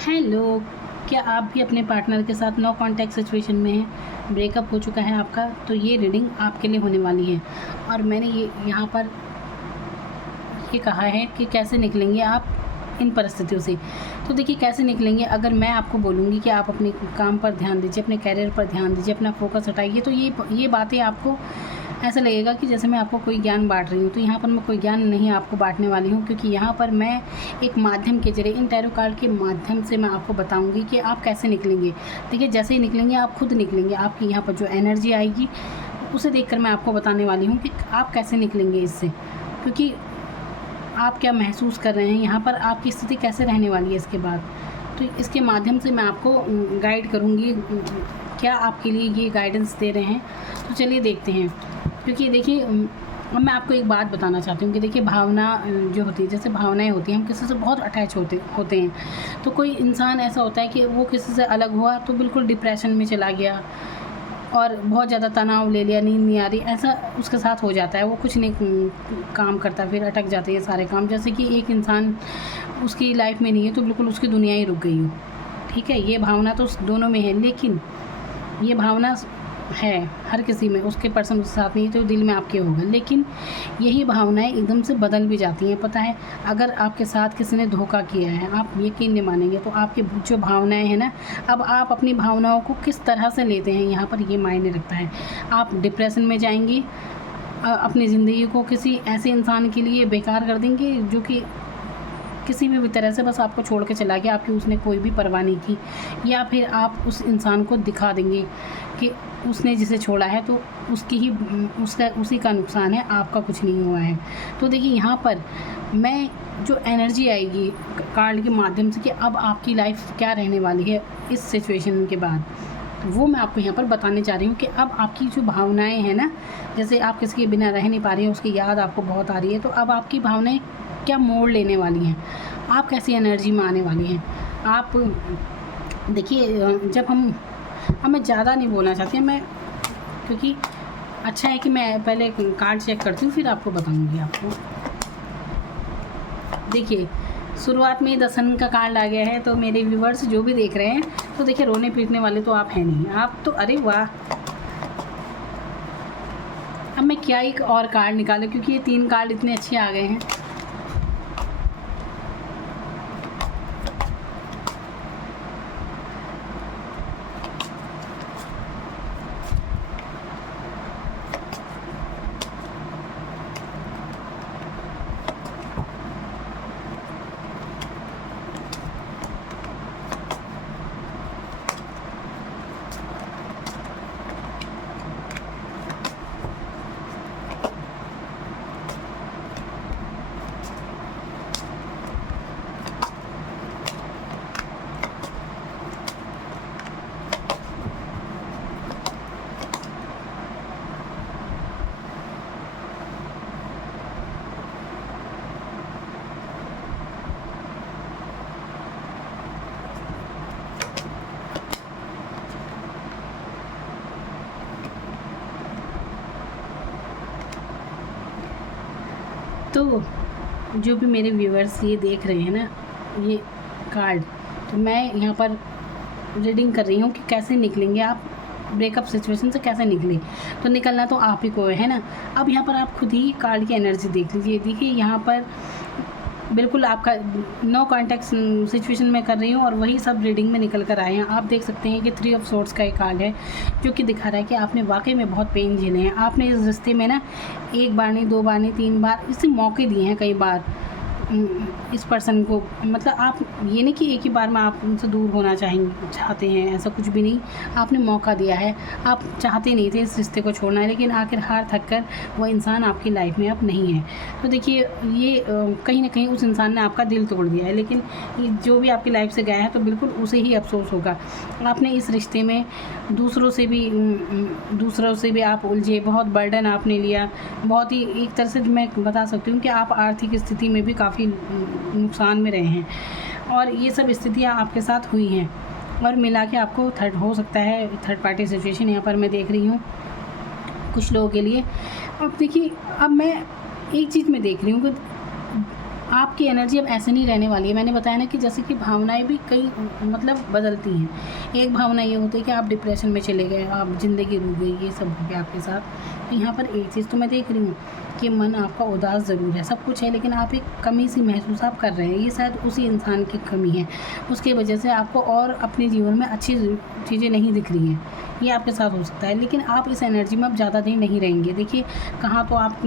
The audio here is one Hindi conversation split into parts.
हेलो, क्या आप भी अपने पार्टनर के साथ नो कॉन्टैक्ट सिचुएशन में हैं? ब्रेकअप हो चुका है आपका, तो ये रीडिंग आपके लिए होने वाली है। और मैंने ये यहाँ पर ये कहा है कि कैसे निकलेंगे आप इन परिस्थितियों से। तो देखिए कैसे निकलेंगे, अगर मैं आपको बोलूँगी कि आप अपने काम पर ध्यान दीजिए, अपने करियर पर ध्यान दीजिए, अपना फ़ोकस हटाइए, तो ये बातें आपको ऐसा लगेगा कि जैसे मैं आपको कोई ज्ञान बाँट रही हूँ। तो यहाँ पर मैं कोई ज्ञान नहीं आपको बाँटने वाली हूँ, क्योंकि यहाँ पर मैं एक माध्यम के ज़रिए इन टैरो कार्ड के माध्यम से मैं आपको बताऊँगी कि आप कैसे निकलेंगे। देखिए जैसे ही निकलेंगे आप खुद निकलेंगे, आपकी यहाँ पर जो एनर्जी आएगी उसे देखकर मैं आपको बताने वाली हूँ कि आप कैसे निकलेंगे इससे। क्योंकि आप क्या महसूस कर रहे हैं, यहाँ पर आपकी स्थिति कैसे रहने वाली है इसके बाद। तो इसके माध्यम से मैं आपको गाइड करूँगी, क्या आपके लिए ये गाइडेंस दे रहे हैं। तो चलिए देखते हैं। क्योंकि देखिए अब मैं आपको एक बात बताना चाहती हूँ कि देखिए भावना जो होती है, जैसे भावनाएँ होती हैं, हम किसी से बहुत अटैच होते हैं। तो कोई इंसान ऐसा होता है कि वो किसी से अलग हुआ तो बिल्कुल डिप्रेशन में चला गया और बहुत ज़्यादा तनाव ले लिया, नींद नहीं आ रही, ऐसा उसके साथ हो जाता है। वो कुछ नहीं काम करता, फिर अटक जाते हैं सारे काम। जैसे कि एक इंसान उसकी लाइफ में नहीं है तो बिल्कुल उसकी दुनिया ही रुक गई हो। ठीक है, ये भावना तो दोनों में है, लेकिन ये भावना है हर किसी में, उसके पर्सन उसके साथ नहीं है तो दिल में आपके होगा। लेकिन यही भावनाएं एकदम से बदल भी जाती हैं, पता है। अगर आपके साथ किसी ने धोखा किया है, आप यकीन नहीं मानेंगे, तो आपकी जो भावनाएं हैं ना, अब आप अपनी भावनाओं को किस तरह से लेते हैं, यहाँ पर ये मायने रखता है। आप डिप्रेशन में जाएंगे, अपनी ज़िंदगी को किसी ऐसे इंसान के लिए बेकार कर देंगे जो कि किसी भी तरह से बस आपको छोड़ के चला गया, आपकी उसने कोई भी परवाह नहीं की। या फिर आप उस इंसान को दिखा देंगे कि उसने जिसे छोड़ा है तो उसकी ही उसका उसी का नुकसान है, आपका कुछ नहीं हुआ है। तो देखिए यहाँ पर मैं जो एनर्जी आएगी कार्ड के माध्यम से कि अब आपकी लाइफ क्या रहने वाली है इस सिचुएशन के बाद, वो मैं आपको यहाँ पर बताने जा रही हूँ कि अब आपकी जो भावनाएं हैं ना, जैसे आप किसी के बिना रह नहीं पा रही हैं, उसकी याद आपको बहुत आ रही है, तो अब आपकी भावनाएं क्या मोड़ लेने वाली हैं, आप कैसी एनर्जी में आने वाली हैं। आप देखिए जब अब मैं ज़्यादा नहीं बोलना चाहती मैं, क्योंकि अच्छा है कि मैं पहले कार्ड चेक करती हूँ फिर आपको बताऊँगी आपको। देखिए शुरुआत में ही 10 का कार्ड आ गया है, तो मेरे व्यूवर्स जो भी देख रहे हैं, तो देखिए रोने पीटने वाले तो आप हैं नहीं, आप तो अरे वाह। अब मैं क्या एक और कार्ड निकालूं, क्योंकि ये 3 कार्ड इतने अच्छे आ गए हैं। तो जो भी मेरे व्यूअर्स ये देख रहे हैं ना ये कार्ड, तो मैं यहाँ पर रीडिंग कर रही हूँ कि कैसे निकलेंगे आप ब्रेकअप सिचुएशन से, कैसे निकले। तो निकलना तो आप ही को है ना। अब यहाँ पर आप खुद ही कार्ड की एनर्जी देख लीजिए। देखिए यहाँ पर बिल्कुल आपका नो कॉन्टैक्ट सिचुएशन में कर रही हूँ और वही सब रीडिंग में निकल कर आए हैं। आप देख सकते हैं कि 3 ऑफ सोर्ड्स का एक कार्ड है जो कि दिखा रहा है कि आपने वाकई में बहुत पेन झेले हैं। आपने इस रिश्ते में ना 1 बार नहीं, 2 बार नहीं, 3 बार इसे मौके दिए हैं कई बार इस पर्सन को। मतलब आप ये नहीं कि एक ही बार में आप उनसे दूर होना चाहते हैं, ऐसा कुछ भी नहीं। आपने मौका दिया है, आप चाहते नहीं थे इस रिश्ते को छोड़ना है, लेकिन आखिर हार थक कर वो इंसान आपकी लाइफ में अब नहीं है। तो देखिए ये कहीं ना कहीं उस इंसान ने आपका दिल तोड़ दिया है, लेकिन जो भी आपकी लाइफ से गया है तो बिल्कुल उसे ही अफसोस होगा। आपने इस रिश्ते में दूसरों से भी आप उलझे, बहुत बर्डन आपने लिया, बहुत ही एक तरह से मैं बता सकती हूँ कि आप आर्थिक स्थिति में भी काफ़ी नुकसान में रहे हैं, और ये सब स्थितियाँ आपके साथ हुई हैं। और मिला के आपको हो सकता है थर्ड पार्टी सिचुएशन यहाँ पर मैं देख रही हूँ कुछ लोगों के लिए। अब देखिए अब मैं एक चीज़ में देख रही हूँ कि आपकी एनर्जी अब ऐसे नहीं रहने वाली है। मैंने बताया ना कि जैसे कि भावनाएं भी कई मतलब बदलती हैं। एक भावना ये होती है कि आप डिप्रेशन में चले गए, आप ज़िंदगी रुक गई, ये सब हो गया आपके साथ। तो यहाँ पर एक चीज़ तो मैं देख रही हूँ कि मन आपका उदास ज़रूर है, सब कुछ है, लेकिन आप एक कमी सी महसूस आप कर रहे हैं। ये शायद उसी इंसान की कमी है, उसकी वजह से आपको और अपने जीवन में अच्छी चीज़ें नहीं दिख रही हैं। ये आपके साथ हो सकता है, लेकिन आप इस एनर्जी में अब ज़्यादा देर नहीं रहेंगे। देखिए कहाँ तो आप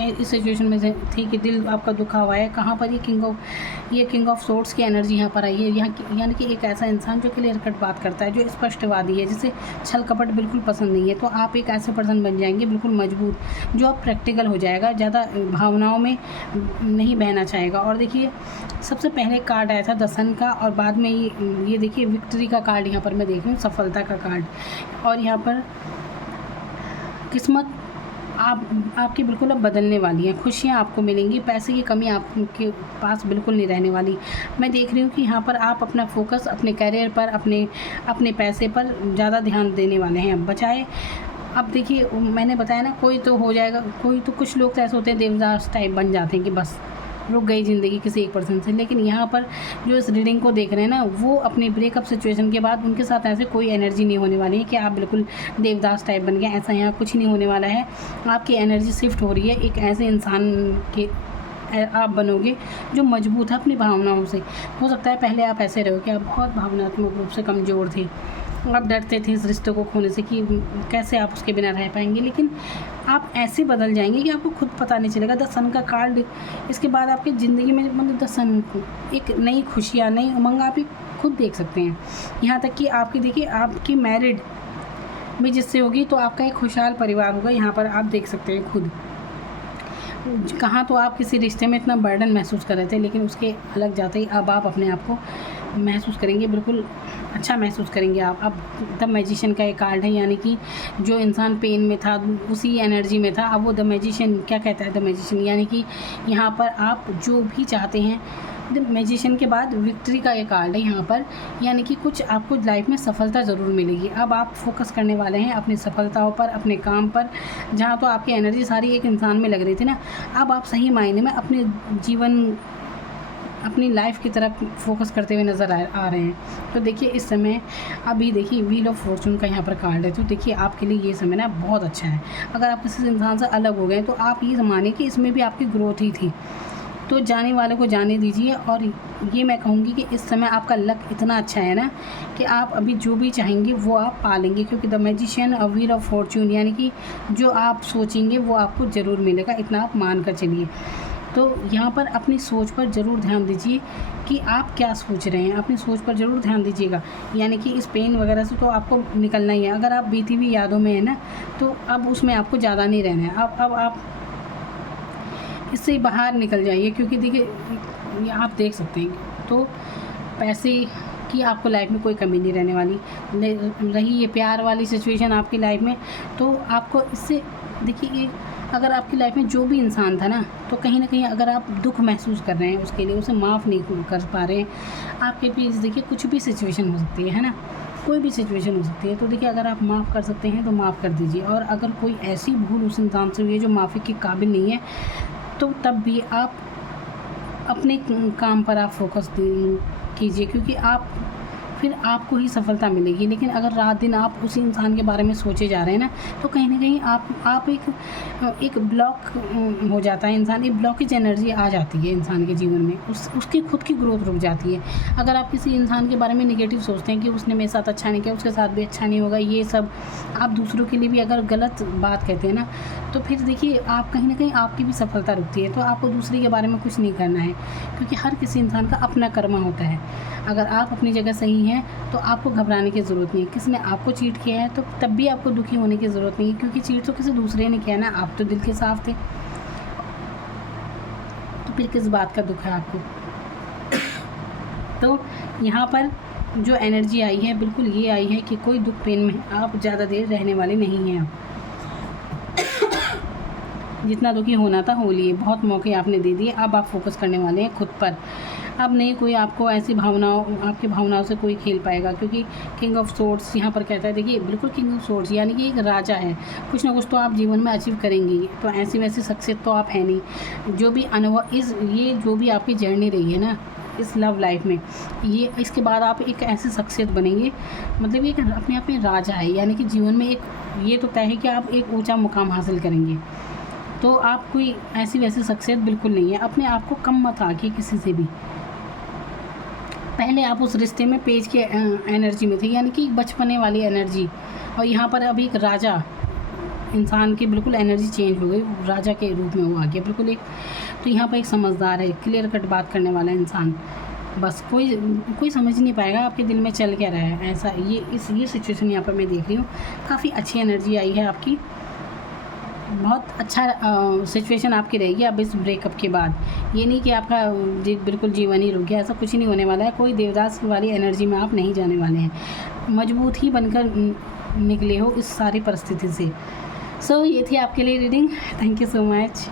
इस सिचुएशन में से थी कि दिल आपका दुखा हुआ है, कहाँ पर ये किंग ऑफ सोर्ड्स की एनर्जी यहाँ पर आई है। यानी कि एक ऐसा इंसान जो क्लियर कट बात करता है, जो स्पष्टवादी है, जिसे छल कपट बिल्कुल पसंद नहीं है। तो आप एक ऐसे पर्सन बन जाएंगे बिल्कुल मजबूत, जो अब प्रैक्टिकल हो जाएगा, ज़्यादा भावनाओं में नहीं बहना चाहेगा। और देखिए सबसे पहले कार्ड आया था द सन का, और बाद में ये देखिए विक्ट्री का कार्ड यहाँ पर मैं देख रही हूँ, सफलता का कार्ड। और यहाँ पर किस्मत आपकी बिल्कुल अब बदलने वाली है, खुशियाँ आपको मिलेंगी, पैसे की कमी आपके पास बिल्कुल नहीं रहने वाली। मैं देख रही हूँ कि यहाँ पर आप अपना फोकस अपने करियर पर, अपने पैसे पर ज़्यादा ध्यान देने वाले हैं बचाए। अब देखिए मैंने बताया ना, कोई तो हो जाएगा, कोई तो कुछ लोग तो ऐसे होते हैं देवदास टाइप बन जाते हैं कि बस रुक गई ज़िंदगी किसी एक पर्सन से। लेकिन यहाँ पर जो इस रीडिंग को देख रहे हैं ना, वो अपनी ब्रेकअप सिचुएशन के बाद उनके साथ ऐसे कोई एनर्जी नहीं होने वाली है कि आप बिल्कुल देवदास टाइप बन गए। ऐसा यहाँ कुछ नहीं होने वाला है। आपकी एनर्जी शिफ्ट हो रही है, एक ऐसे इंसान के आप बनोगे जो मजबूत है अपनी भावनाओं से। हो सकता है पहले आप ऐसे रहो कि आप बहुत भावनात्मक रूप से कमज़ोर थे, आप डरते थे इस रिश्ते को खोने से कि कैसे आप उसके बिना रह पाएंगे, लेकिन आप ऐसे बदल जाएंगे कि आपको खुद पता नहीं चलेगा। द सन का कार्ड इसके बाद आपकी ज़िंदगी में मतलब द सन एक नई खुशियाँ, नई उमंग आप खुद देख सकते हैं। यहाँ तक कि आपकी देखिए आपकी मैरिड भी जिससे होगी तो आपका एक खुशहाल परिवार होगा। यहाँ पर आप देख सकते हैं खुद कहाँ तो आप किसी रिश्ते में इतना बर्डन महसूस कर रहे थे, लेकिन उसके अलग जाते ही अब आप अपने आप को महसूस करेंगे, बिल्कुल अच्छा महसूस करेंगे आप। अब द मैजिशियन का एक कार्ड है, यानी कि जो इंसान पेन में था उसी एनर्जी में था, अब वो द मैजिशियन क्या कहता है, द मैजिशियन यानी कि यहाँ पर आप जो भी चाहते हैं। द मैजिशियन के बाद विक्ट्री का एक कार्ड है यहाँ पर, यानी कि कुछ आपको लाइफ में सफलता ज़रूर मिलेगी। अब आप फोकस करने वाले हैं अपनी सफलताओं पर, अपने काम पर। जहाँ तो आपकी एनर्जी सारी एक इंसान में लग रही थी ना, अब आप सही मायने में अपने जीवन, अपनी लाइफ की तरफ फोकस करते हुए नज़र आ रहे हैं। तो देखिए इस समय अभी देखिए व्हील ऑफ फॉर्चून का यहाँ पर कार्ड है। तो देखिए आपके लिए ये समय ना बहुत अच्छा है। अगर आप किसी इंसान से अलग हो गए तो आप ये मानिए कि इसमें भी आपकी ग्रोथ ही थी। तो जाने वाले को जाने दीजिए। और ये मैं कहूँगी कि इस समय आपका लक इतना अच्छा है ना कि आप अभी जो भी चाहेंगे वो आप पा लेंगे, क्योंकि द मैजिशियन और व्हील ऑफ फॉर्चून यानी कि जो आप सोचेंगे वो आपको ज़रूर मिलेगा, इतना आप मान कर चलिए। तो यहाँ पर अपनी सोच पर ज़रूर ध्यान दीजिए कि आप क्या सोच रहे हैं, अपनी सोच पर ज़रूर ध्यान दीजिएगा। यानी कि इस पेन वगैरह से तो आपको निकलना ही है। अगर आप बीती हुई यादों में है ना, तो अब उसमें आपको ज़्यादा नहीं रहना है। अब आप इससे बाहर निकल जाइए, क्योंकि देखिए आप देख सकते हैं तो पैसे की आपको लाइफ में कोई कमी नहीं रहने वाली। रही ये प्यार वाली सिचुएशन आपकी लाइफ में, तो आपको इससे देखिए अगर आपकी लाइफ में जो भी इंसान था ना, तो कहीं ना कहीं अगर आप दुख महसूस कर रहे हैं उसके लिए, उसे माफ़ नहीं कर पा रहे हैं, आपके पीछे देखिए कुछ भी सिचुएशन हो सकती है ना, कोई भी सिचुएशन हो सकती है। तो देखिए अगर आप माफ़ कर सकते हैं तो माफ़ कर दीजिए। और अगर कोई ऐसी भूल उस इंसान से हुई है जो माफ़ी के काबिल नहीं है, तो तब भी आप अपने काम पर आप फोकस कीजिए, क्योंकि फिर आपको ही सफलता मिलेगी। लेकिन अगर रात दिन आप उसी इंसान के बारे में सोचे जा रहे हैं ना, तो कहीं ना कहीं आप एक ब्लॉक हो जाता है इंसान, एक ब्लॉकेज एनर्जी आ जाती है इंसान के जीवन में, उसकी खुद की ग्रोथ रुक जाती है। अगर आप किसी इंसान के बारे में नेगेटिव सोचते हैं कि उसने मेरे साथ अच्छा नहीं किया, उसके साथ भी अच्छा नहीं होगा, ये सब आप दूसरों के लिए भी अगर गलत बात कहते हैं ना, तो फिर देखिए आप कहीं ना कहीं आपकी भी सफलता रुकती है। तो आपको दूसरे के बारे में कुछ नहीं करना है, क्योंकि हर किसी इंसान का अपना कर्मा होता है। अगर आप अपनी जगह सही हैं तो आपको घबराने की ज़रूरत नहीं है। किसी ने आपको चीट किया है तो तब भी आपको दुखी होने की ज़रूरत नहीं है, क्योंकि चीट तो किसी दूसरे ने किया ना, आप तो दिल के साफ थे, तो फिर किस बात का दुख है आपको। तो यहाँ पर जो एनर्जी आई है बिल्कुल ये आई है कि कोई दुख पेन में आप ज़्यादा देर रहने वाले नहीं हैं। जितना दुखी होना था हो लिए, बहुत मौके आपने दे दिए, अब आप फोकस करने वाले हैं खुद पर। अब नहीं कोई आपको ऐसी भावनाओं आपकी भावनाओं से कोई खेल पाएगा, क्योंकि किंग ऑफ सोर्ड्स यहाँ पर कहता है, देखिए बिल्कुल किंग ऑफ सोर्ड्स यानी कि एक राजा है, कुछ ना कुछ तो आप जीवन में अचीव करेंगी। तो ऐसी वैसी सक्सेस तो आप है नहीं। जो भी अनुभव ये जो भी आपकी जर्नी रही है ना इस लव लाइफ में, ये इसके बाद आप एक ऐसे सक्सेस बनेंगे, मतलब ये अपने आप में राजा है, यानी कि जीवन में एक ये तो तय है कि आप एक ऊंचा मुकाम हासिल करेंगे। तो आप कोई ऐसी वैसी सक्सेस बिल्कुल नहीं है। अपने आप को कम मत आंकिए किसी से भी। पहले आप उस रिश्ते में पेज की एनर्जी में थे, यानी कि बचपने वाली एनर्जी, और यहाँ पर अभी एक राजा इंसान की बिल्कुल एनर्जी चेंज हो गई, राजा के रूप में वो आ गया बिल्कुल एक। तो यहाँ पर एक समझदार है, क्लियर कट बात करने वाला इंसान, बस कोई समझ नहीं पाएगा आपके दिल में चल क्या रहा है, ऐसा ये सिचुएशन यहाँ पर मैं देख रही हूँ। काफ़ी अच्छी एनर्जी आई है आपकी, बहुत अच्छा सिचुएशन आपकी रहेगी अब इस ब्रेकअप के बाद। ये नहीं कि आपका बिल्कुल जीवन ही रुक गया, ऐसा कुछ नहीं होने वाला है। कोई देवदास वाली एनर्जी में आप नहीं जाने वाले हैं, मजबूत ही बनकर निकले हो इस सारी परिस्थिति से। सो ये थी आपके लिए reading. Thank you so much.